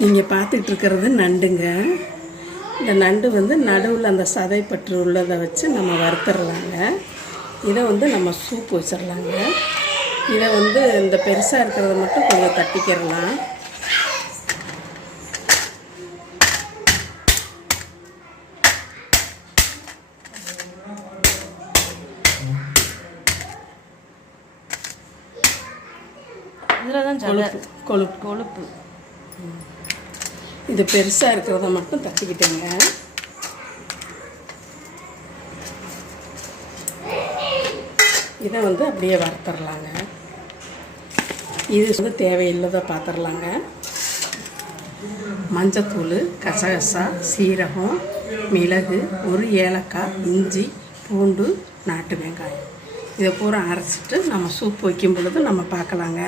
நீங்கள் பார்த்துட்டு இருக்கிறது நண்டுங்க. இந்த நண்டு வந்து நடுவில் அந்த சதை பற்று உள்ளதை வச்சு நம்ம வறுத்துடலாங்க இதை வந்து நம்ம சூப் வச்சிடலாங்க இதை வந்து இந்த பெருசாக இருக்கிறத மட்டும் கொஞ்சம் தட்டிக்கிறலாம் இதில் தான் கொழுப்பு கொழுப்பு. கொழுப்பு. இது பெருசாக இருக்கிறத மட்டும் தச்சுக்கிட்டேங்க இதை வந்து அப்படியே வறுத்துடலாங்க இது வந்து தேவையில்லாத பார்த்துடலாங்க மஞ்சத்தூள் கசகசா சீரகம் மிளகு ஒரு ஏலக்காய் இஞ்சி பூண்டு நாட்டு வெங்காயம். இதை பூரா அரைச்சிட்டு நம்ம சூப் வைக்கும் பொழுது நம்ம பார்க்கலாங்க.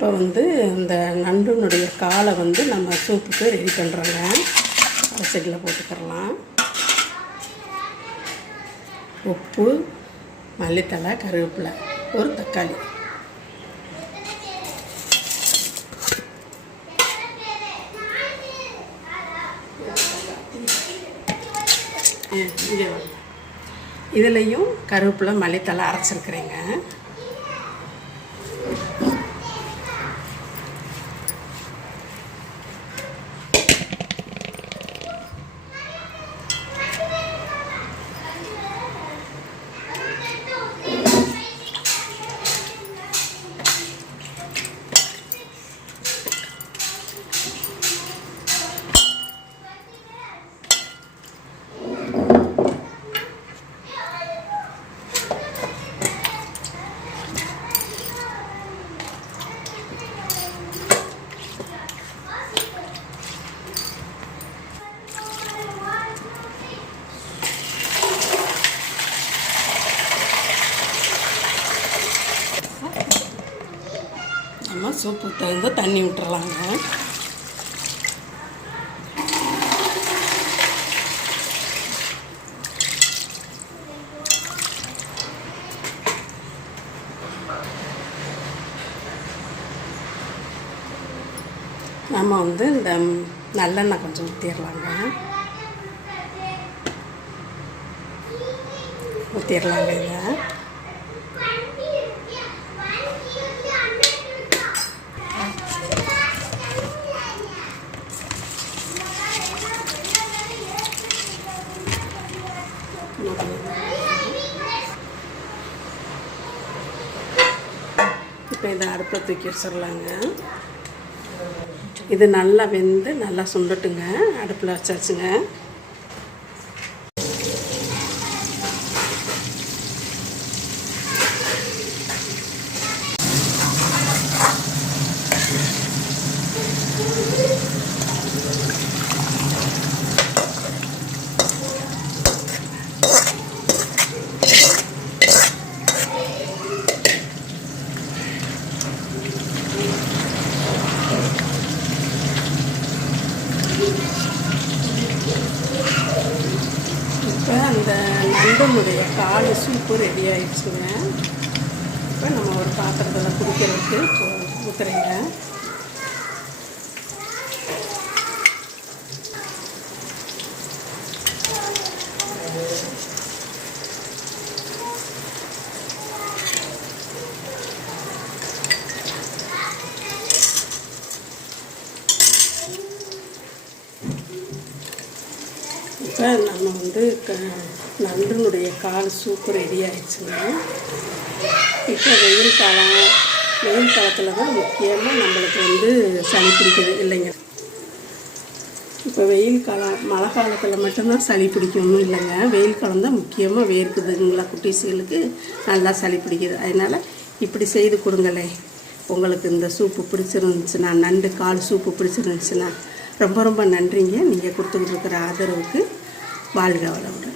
இப்போ வந்து இந்த நண்டுனுடைய காலை வந்து நம்ம சூப்புக்கு ரெடி பண்ணுறோங்க அரிசியில் போட்டுக்கிறலாம். உப்பு மல்லித்தலை கருவேப்பிலை ஒரு தக்காளி. இங்கே இதுலேயும் கருவேப்பிலை மல்லித்தலை அரைச்சிருக்கிறேங்க. நம்ம சோப்பு தகுந்த தண்ணி விட்டுறலாங்க. நம்ம வந்து இந்த நல்லெண்ணெய் கொஞ்சம் ஊற்றிடலாங்க ஊற்றிடலாங்க இதை. இப்போ இதை அடுப்பில் தூக்கி வச்சிடலாங்க. இது நல்லா வெந்து நல்லா சுண்டட்டுங்க. அடுப்பில் வச்சாச்சுங்க. இப்போ அந்த நண்டனுடைய கால் சூப்பு ரெடி ஆகிடுச்சுங்க இப்போ நம்ம ஒரு பாத்திரத்தில் குடிக்கிறதுக்கு ஊற்றுறீங்க இப்போ நம்ம வந்து க கால் சூப்பு ரெடி ஆயிடுச்சுங்க. இப்போ வெயில் காலம் வெயில் காலத்தில் தான் முக்கியமாக நம்மளுக்கு வந்து சளி பிடிக்குது இல்லைங்க. இப்போ வெயில் காலம் மழை காலத்தில் மட்டும்தான் சளி பிடிக்கணும் இல்லைங்க. வெயில் காலம் தான் முக்கியமாக வேர்க்குதுங்களா குட்டீஸுகளுக்கு நல்லா சளி பிடிக்குது. அதனால் இப்படி செய்து கொடுங்களேன் உங்களுக்கு இந்த சூப்பு பிடிச்சிருந்துச்சுன்னா நண்டு கால் சூப்பு பிடிச்சிருந்துச்சுன்னா ரொம்ப ரொம்ப நன்றிங்க. நீங்கள் கொடுத்துக்கிட்டு இருக்கிற ஆதரவுக்கு valga la hora.